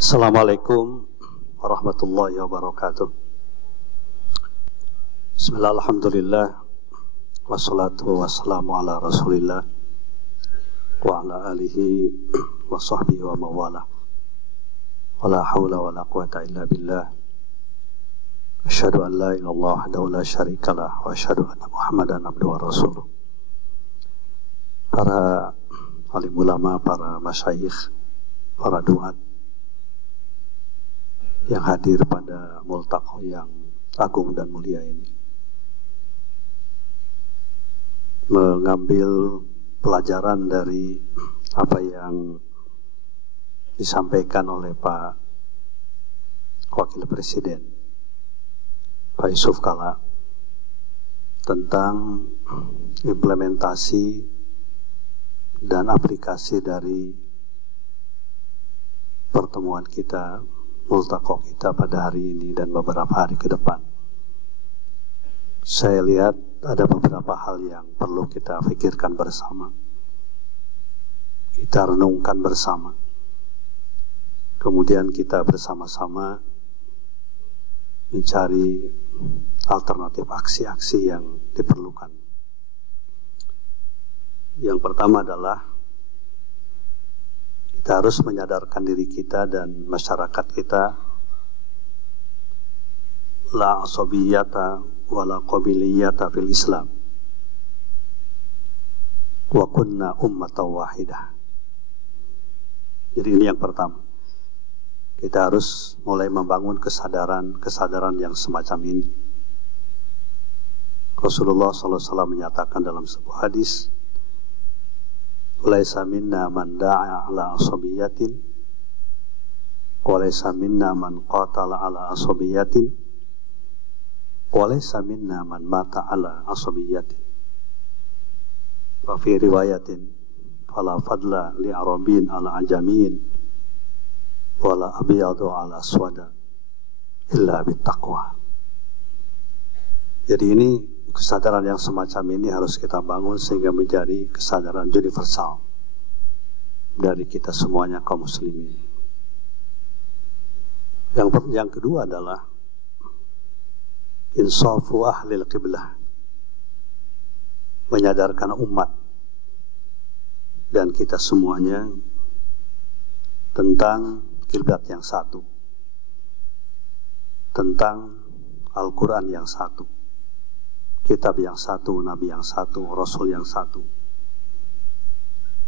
Assalamualaikum warahmatullahi wabarakatuh. Bismillah, alhamdulillah, wassalatu wassalamu ala rasulillah wa ala alihi wa sahbihi wa mawalah. Wa la hawla wa la quwata illa billah. Asyhadu an la ilaha illallah wahdahu la syarikalah wa asyhadu anna Muhammadan abduhu wa rasuluh. Para alim ulama, para masyayikh, para duat yang hadir pada multaqo yang agung dan mulia ini, mengambil pelajaran dari apa yang disampaikan oleh Pak Wakil Presiden Pak Yusuf Kalla tentang implementasi dan aplikasi dari pertemuan kita, multaqo kita pada hari ini dan beberapa hari ke depan. Saya lihat ada beberapa hal yang perlu kita pikirkan bersama, kita renungkan bersama, kemudian kita bersama-sama mencari alternatif aksi-aksi yang diperlukan. Yang pertama adalah kita harus menyadarkan diri kita dan masyarakat kita, la asobiyata wa la qabiliyata fil Islam wa kunna ummatan wahidah. Jadi ini yang pertama, kita harus mulai membangun kesadaran yang semacam ini. Rasulullah SAW menyatakan dalam sebuah hadis, laisa minna man da'a ala asabiyatin wa laisa minna man qatala ala asabiyatin wa laisa minna man mata ala asabiyatin. Wa fi riwayatin fala fadla li arabin ala ajamin wala abyadu ala aswada illa bittaqwa. Jadi ini kesadaran yang semacam ini harus kita bangun sehingga menjadi kesadaran universal dari kita semuanya kaum muslimin. Yang kedua adalah insafu ahlil qiblah, menyadarkan umat dan kita semuanya tentang kiblat yang satu, tentang Al-Quran yang satu, kitab yang satu, nabi yang satu, rasul yang satu.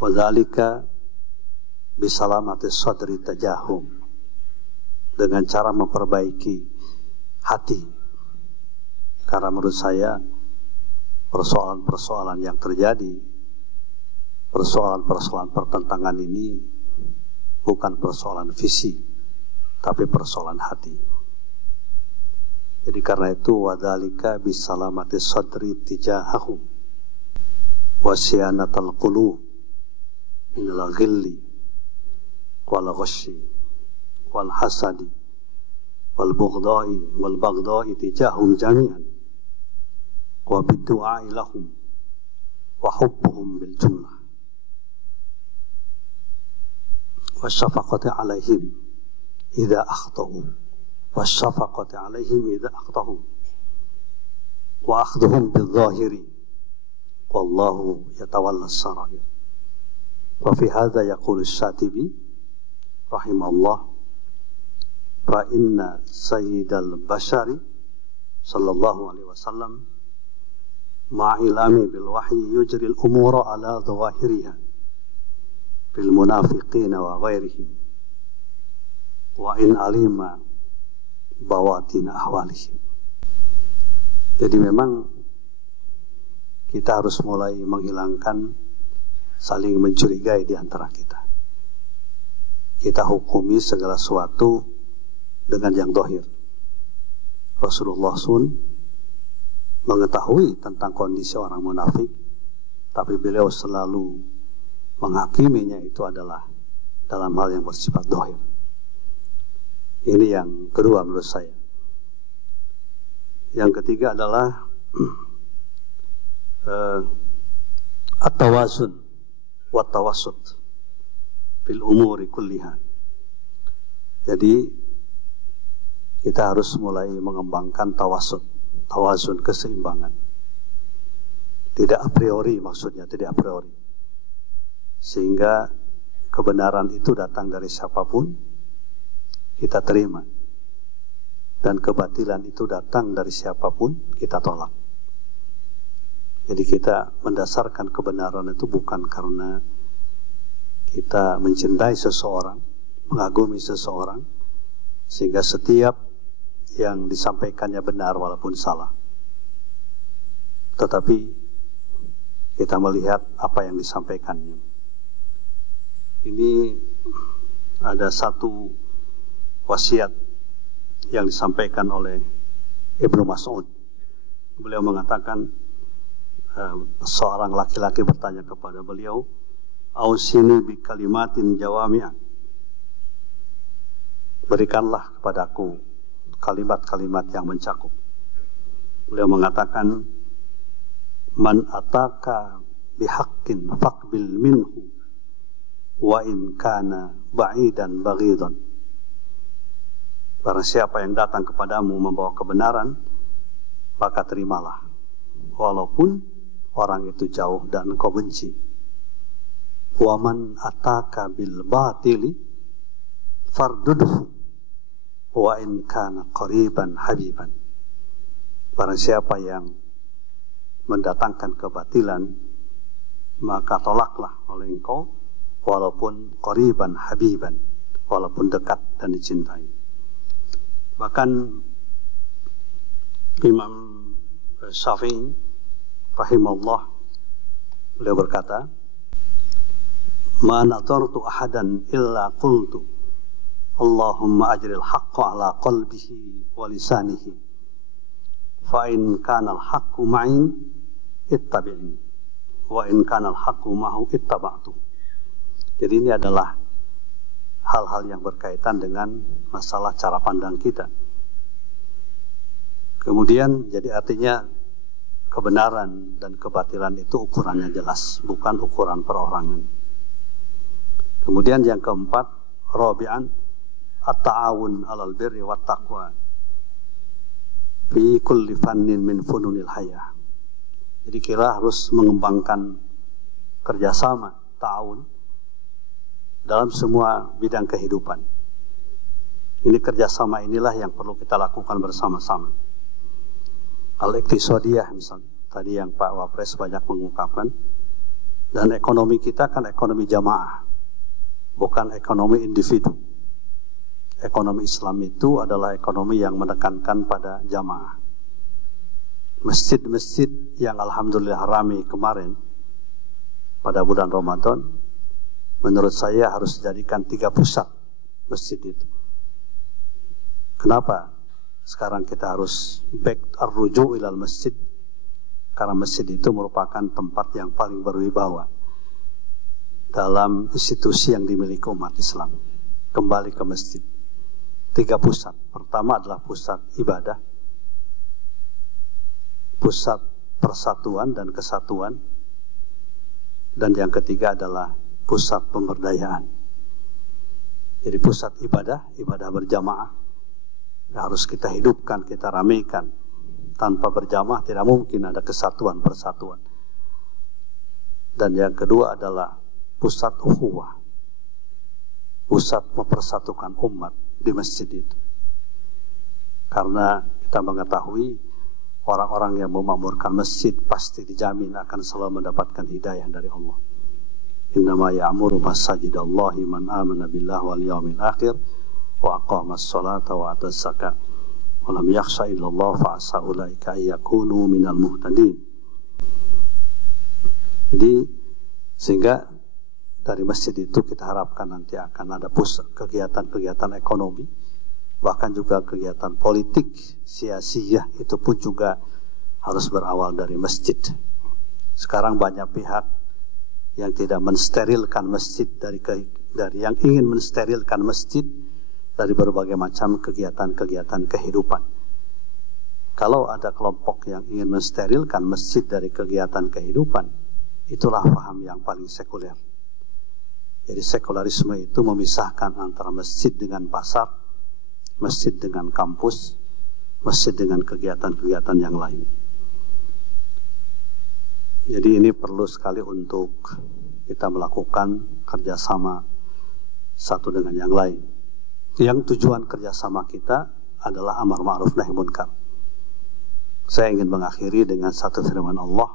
Wa dzalika bisalamati sadri tajahum, dengan cara memperbaiki hati. Karena menurut saya persoalan-persoalan yang terjadi, persoalan-persoalan pertentangan ini bukan persoalan visi, tapi persoalan hati. Jadi karena itu wadzalika bisalamati sadri tijahahum wasyanatal qulub minal ghilli wal ghasyi wal hasadi wal baghdai tijahum jami'an wa biddu'a lahum wa hubbuhum bil jumlah wa syafaqati alaihim idza akhtau wasyafaqati alaihim idza aqtahu wa akhdhuhum bil-zahiri wallahu yatawalla as-sarair. Wa fi hadza yaqulu asy-Syatibi rahimallah fa inna sayyidal bashari sallallahu alaihi wasallam ma'ilami bil wahyi yujri al-umura ala dhawahiriha bil munafiqina wa ghairihim wa in alima bawatina ahwalihim. Jadi memang kita harus mulai menghilangkan saling mencurigai di antara kita. Kita hukumi segala sesuatu dengan yang zahir. Rasulullah SAW mengetahui tentang kondisi orang munafik, tapi beliau selalu menghakiminya itu adalah dalam hal yang bersifat zahir. Ini yang kedua menurut saya. Yang ketiga adalah at-tawazun wa tawassut fil umuri kulliha. Jadi kita harus mulai mengembangkan tawazun, keseimbangan. Tidak a priori, maksudnya tidak a priori. Sehingga kebenaran itu datang dari siapapun, kita terima. Dan kebatilan itu datang dari siapapun, kita tolak. Jadi kita mendasarkan kebenaran itu bukan karena kita mencintai seseorang, mengagumi seseorang, sehingga setiap yang disampaikannya benar walaupun salah. Tetapi kita melihat apa yang disampaikannya. Ini ada satu wasiat yang disampaikan oleh Ibnu Mas'ud. Beliau mengatakan, seorang laki-laki bertanya kepada beliau, "Ausini bi kalimatin jawami'ah." Berikanlah kepadaku kalimat-kalimat yang mencakup. Beliau mengatakan, "Man ataka bihaqqin faqbil minhu wa in kana ba'idan baghidan." Barang siapa yang datang kepadamu membawa kebenaran, maka terimalah, walaupun orang itu jauh dan engkau benci. Wa man ataka bil batili fardudhu wa in kana qariban habiban. Barang siapa yang mendatangkan kebatilan, maka tolaklah oleh engkau, walaupun qariban habiban, walaupun dekat dan dicintai. Bahkan Imam Syafi'i rahimahullah, beliau berkata, "Ma nadartu ahadan illa qultu Allahumma ajril haqqa ala qalbihi wa lisanihi fa in kana al-haqqu ma'in ittabi'ni wa in kana al-haqqu ma'hu ittaba'tu." Jadi ini adalah hal-hal yang berkaitan dengan masalah cara pandang kita. Kemudian jadi artinya kebenaran dan kebatilan itu ukurannya jelas, bukan ukuran perorangan. Kemudian yang keempat, rabi'an at-ta'awun 'alal birri wat taqwa fi kulli fannin min fununil hayah. Jadi kita harus mengembangkan kerjasama, ta'awun, dalam semua bidang kehidupan. Ini kerjasama inilah yang perlu kita lakukan bersama-sama. Al-iqtisadiyah misalnya, tadi yang Pak Wapres banyak mengungkapkan. Dan ekonomi kita kan ekonomi jamaah, bukan ekonomi individu. Ekonomi Islam itu adalah ekonomi yang menekankan pada jamaah. Masjid-masjid yang alhamdulillah ramai kemarin pada bulan Ramadan, menurut saya harus dijadikan 3 pusat masjid itu. Kenapa sekarang kita harus ar-ruju' ilal masjid? Karena masjid itu merupakan tempat yang paling berwibawa dalam institusi yang dimiliki umat Islam. Kembali ke masjid. 3 pusat. Pertama adalah pusat ibadah, pusat persatuan dan kesatuan, dan yang ketiga adalah pusat pemberdayaan. Jadi pusat ibadah berjamaah, harus kita hidupkan, kita ramaikan. Tanpa berjamaah tidak mungkin ada kesatuan persatuan. Dan yang kedua adalah pusat ukhuwah, pusat mempersatukan umat di masjid itu. Karena kita mengetahui orang-orang yang memakmurkan masjid pasti dijamin akan selalu mendapatkan hidayah dari Allah. Innama ya'muru masajidallahi man amana billahi wal yawmil akhir wa aqamas salata wa atas zakat wa lam yakhsha illallah fa asa ulaika yakunu minal muhtadin. Jadi sehingga dari masjid itu kita harapkan nanti akan ada pusat kegiatan-kegiatan ekonomi, bahkan juga kegiatan politik, siasiyah, itu pun juga harus berawal dari masjid. Sekarang banyak pihak yang tidak mensterilkan masjid dari yang ingin mensterilkan masjid dari berbagai macam kegiatan-kegiatan kehidupan. Kalau ada kelompok yang ingin mensterilkan masjid dari kegiatan kehidupan, itulah paham yang paling sekuler, Jadi sekularisme itu memisahkan antara masjid dengan pasar, masjid dengan kampus, masjid dengan kegiatan-kegiatan yang lain. Jadi ini perlu sekali untuk kita melakukan kerjasama satu dengan yang lain. Yang tujuan kerjasama kita adalah amar ma'ruf nahi munkar. Saya ingin mengakhiri dengan satu firman Allah,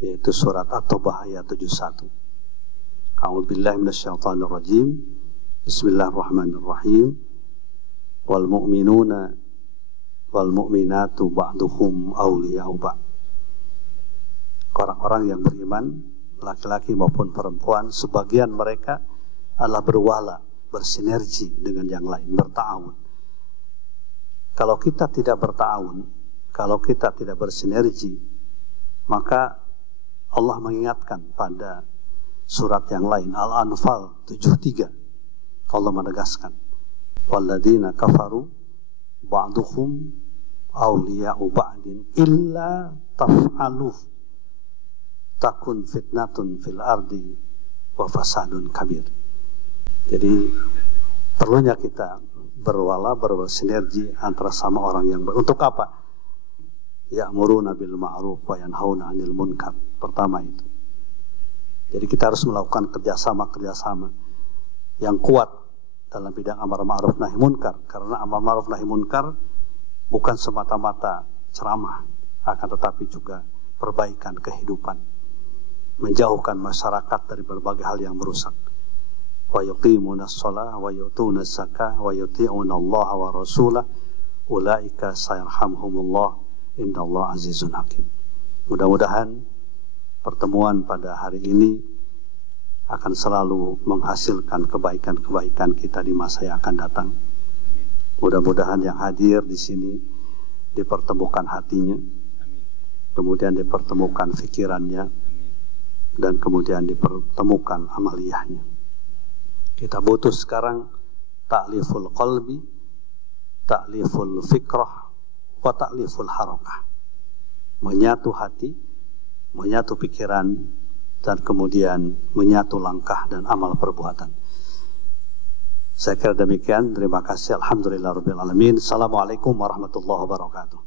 yaitu surat At-Taubah ayat 71. A'udzubillahi minasyaitonir rajim. Bismillahirrahmanirrahim. Wal mu'minuna wal mu'minatu ba'duhum awliya'u ba'd. Orang-orang yang beriman, laki-laki maupun perempuan, sebagian mereka adalah berwala, bersinergi dengan yang lain, berta'awun. Kalau kita tidak berta'awun, kalau kita tidak bersinergi, maka Allah mengingatkan pada surat yang lain, Al-Anfal 73, Allah menegaskan, walladzina kafaru ba'duhum awliya'u ba'din illa taf'alu takun fitnatun fil ardi wa fasadun kabir. Jadi perlunya kita berwala, bersinergi antara sama orang yang untuk apa? Ya'muruna bil ma'ruf wa yanhauna 'anil munkar. Pertama itu. Jadi kita harus melakukan kerjasama yang kuat dalam bidang amar ma'ruf nahi munkar, karena amar ma'ruf nahi munkar bukan semata-mata ceramah, akan tetapi juga perbaikan kehidupan, menjauhkan masyarakat dari berbagai hal yang merusak. Wa yuqimuna shalah wa yu'tuna zakah wa yuti'una Allah wa rasulah ulaika sayarhamhumullah innallaha azizun hakim. Mudah-mudahan pertemuan pada hari ini akan selalu menghasilkan kebaikan-kebaikan kita di masa yang akan datang. Mudah-mudahan yang hadir di sini dipertemukan hatinya, kemudian dipertemukan fikirannya, dan kemudian dipertemukan amaliyahnya. Kita butuh sekarang ta'liful qalbi, ta'liful fikrah, wa ta'liful harakah. Menyatu hati, menyatu pikiran, dan kemudian menyatu langkah dan amal perbuatan. Saya kira demikian. Terima kasih. Alhamdulillahirabbil alamin. Assalamualaikum warahmatullahi wabarakatuh.